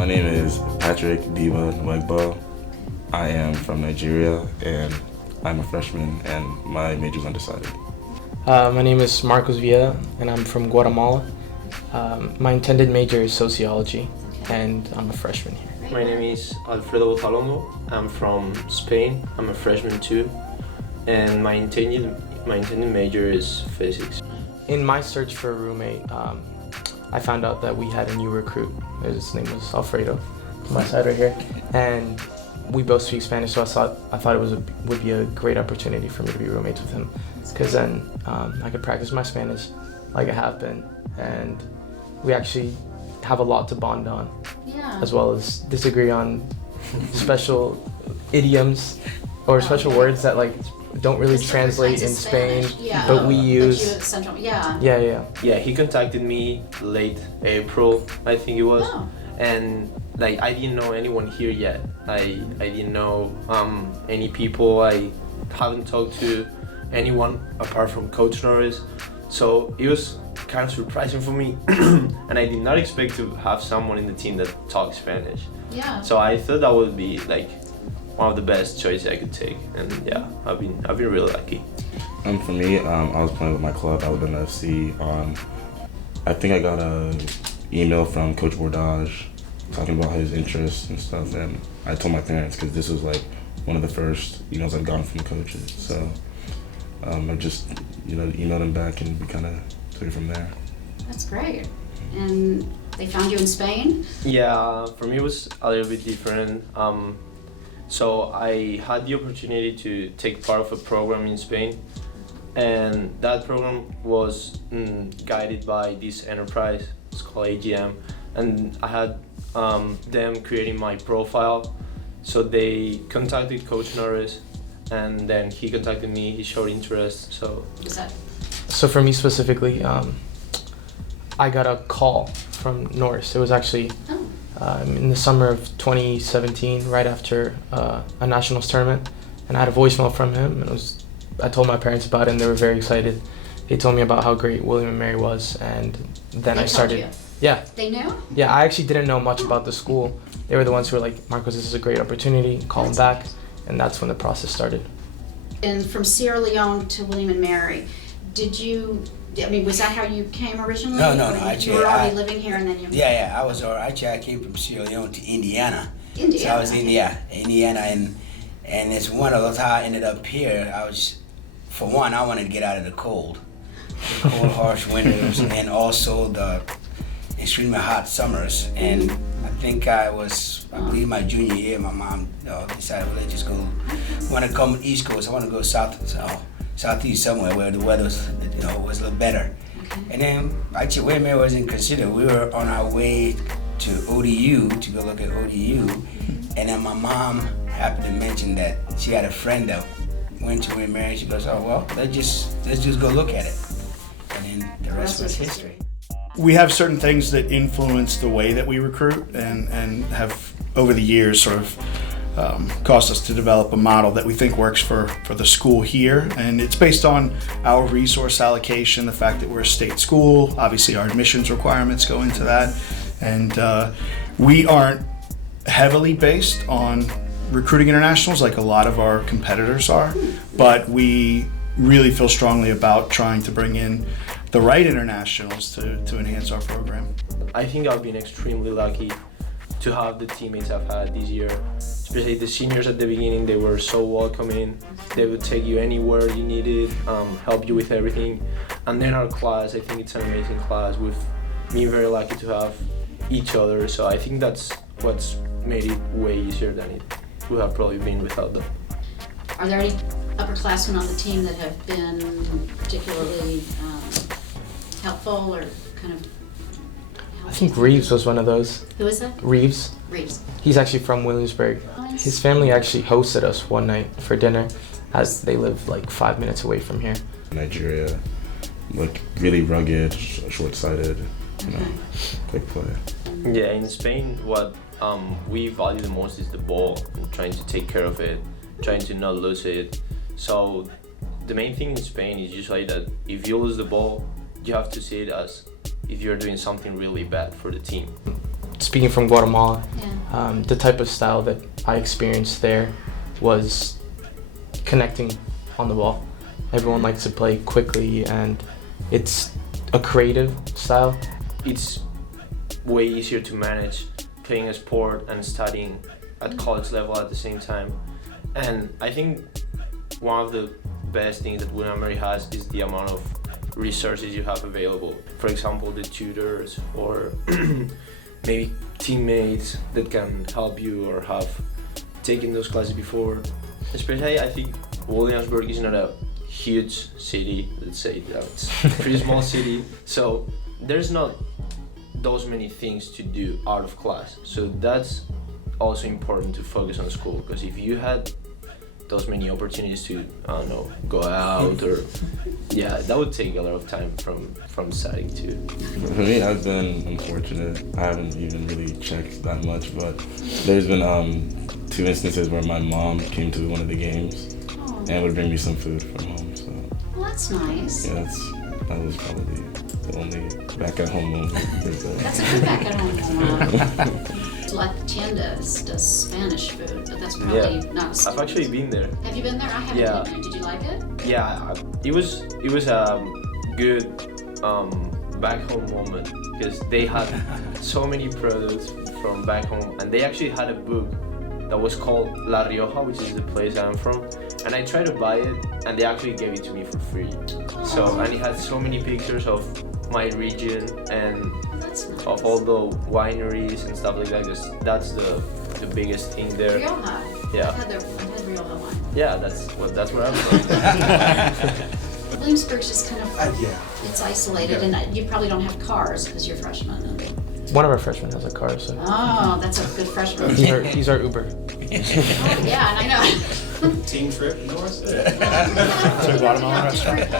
My name is Patrick Diva Nwegbo. I am from Nigeria and I'm a freshman and my major is undecided. My name is Marcos Villa and I'm from Guatemala. My intended major is sociology and I'm a freshman here. My name is Alfredo Botalongo. I'm from Spain. I'm a freshman too. And my intended major is physics. In my search for a roommate, I found out that we had a new recruit. His name was Alfredo, on my side right here. And we both speak Spanish, so I thought it would be a great opportunity for me to be roommates with him. Because then I could practice my Spanish like I have been. And we actually have a lot to bond on, as well as disagree on special idioms or special words that like don't really translate in Spain, but we use. Yeah, he contacted me late April, I think it was, and like I didn't know anyone here yet. I didn't know any people. I haven't talked to anyone apart from Coach Norris, so it was kind of surprising for me, and I did not expect to have someone in the team that talks Spanish. Yeah. So I thought that would be like one of the best choices I could take, and yeah, I've been really lucky. For me, I was playing with my club, Alabama FC. I think I got an email from Coach Bordage talking about his interests and stuff, and I told my parents because this was like one of the first emails I've gotten from coaches. So I just emailed him back, and we kind of took it from there. That's great. And they found you in Spain? Yeah, for me it was a little bit different. So I had the opportunity to take part of a program in Spain, and that program was guided by this enterprise. It's called AGM, and I had them creating my profile. So they contacted Coach Norris, and then he contacted me. He showed interest. So for me specifically, I got a call from Norris. It was actually in the summer of 2017, right after a nationals tournament, and I had a voicemail from him. And I told my parents about it, and they were very excited. They told me about how great William & Mary was, and then I started. Told you. Yeah. They knew? Yeah, I actually didn't know much about the school. They were the ones who were like, Marcos, this is a great opportunity. Call him back, and that's when the process started. And from Sierra Leone to William & Mary, was that how you came originally? No. Or Actually, you were already living here and then you... Yeah. I came from Sierra Leone to Indiana. Indiana. So I was in Indiana, and it's one of those how I ended up here. For one, I wanted to get out of the cold, harsh winters, and also the extremely hot summers. And I think I believe my junior year, my mom decided, well, let's just go. I want to come East Coast. I want to go southeast somewhere where the weather was a little better. Okay. And then actually William & Mary wasn't considered. We were on our way to ODU to go look at ODU, and then my mom happened to mention that she had a friend that went to William & Mary. She goes, oh well, let's just go look at it, and then the rest was history. We have certain things that influence the way that we recruit and have over the years sort of caused us to develop a model that we think works for the school here, and it's based on our resource allocation, the fact that we're a state school. Obviously our admissions requirements go into that, and we aren't heavily based on recruiting internationals like a lot of our competitors are, but we really feel strongly about trying to bring in the right internationals to enhance our program. I think I've been extremely lucky to have the teammates I've had this year, especially the seniors at the beginning. They were so welcoming. They would take you anywhere you needed, help you with everything. And then our class, I think it's an amazing class. We've been very lucky to have each other, so I think that's what's made it way easier than it would have probably been without them. Are there any upperclassmen on the team that have been particularly helpful or kind of... I think Reves was one of those. Who is that? Reves. Reves. He's actually from Williamsburg. Nice. His family actually hosted us one night for dinner, as they live like 5 minutes away from here. Nigeria, like really rugged, short-sighted, quick play. Yeah, in Spain, what we value the most is the ball and trying to take care of it, trying to not lose it. So the main thing in Spain is usually that if you lose the ball, you have to see it as if you're doing something really bad for the team. speaking from Guatemala, Yeah. the type of style that I experienced there was connecting on the ball. Everyone likes to play quickly, and it's a creative style. It's way easier to manage playing a sport and studying at college level at the same time. And I think one of the best things that William & Mary has is the amount of resources you have available. For example, the tutors or maybe teammates that can help you or have taken those classes before. Especially, I think Williamsburg is not a huge city. Let's say it's a pretty small city, so there's not those many things to do out of class. So that's also important to focus on school, because if you had those many opportunities to, I don't know, go out or that would take a lot of time from studying too. For me, I've been unfortunate. I haven't even really checked that much, but there's been 2 instances where my mom came to one of the games Oh, and would bring me some food from home. So well, that's nice. yeah, that was probably the only back at home moment. That's a good back at home. La Tienda does Spanish food, but that's probably not a I've actually been there. Have you been there? I haven't Yeah. been there. Did you like it? Yeah, it was good back home moment, because they had so many products from back home, and they actually had a book that was called La Rioja, which is the place I'm from, and I tried to buy it, and they actually gave it to me for free. So, and it had so many pictures of my region and That's nice. of all the wineries and stuff like that, because that's the biggest thing there. Rioja. Yeah. I've had Rioja wine. Yeah, that's where I'm from. Williamsburg's just kind of, Yeah. it's isolated, and you probably don't have cars because you're freshmen. And, One of our freshmen has a car, so oh, that's a good freshman. he's our Uber. Oh, yeah, and I know. Team trip north. To a Guatemalan restaurant.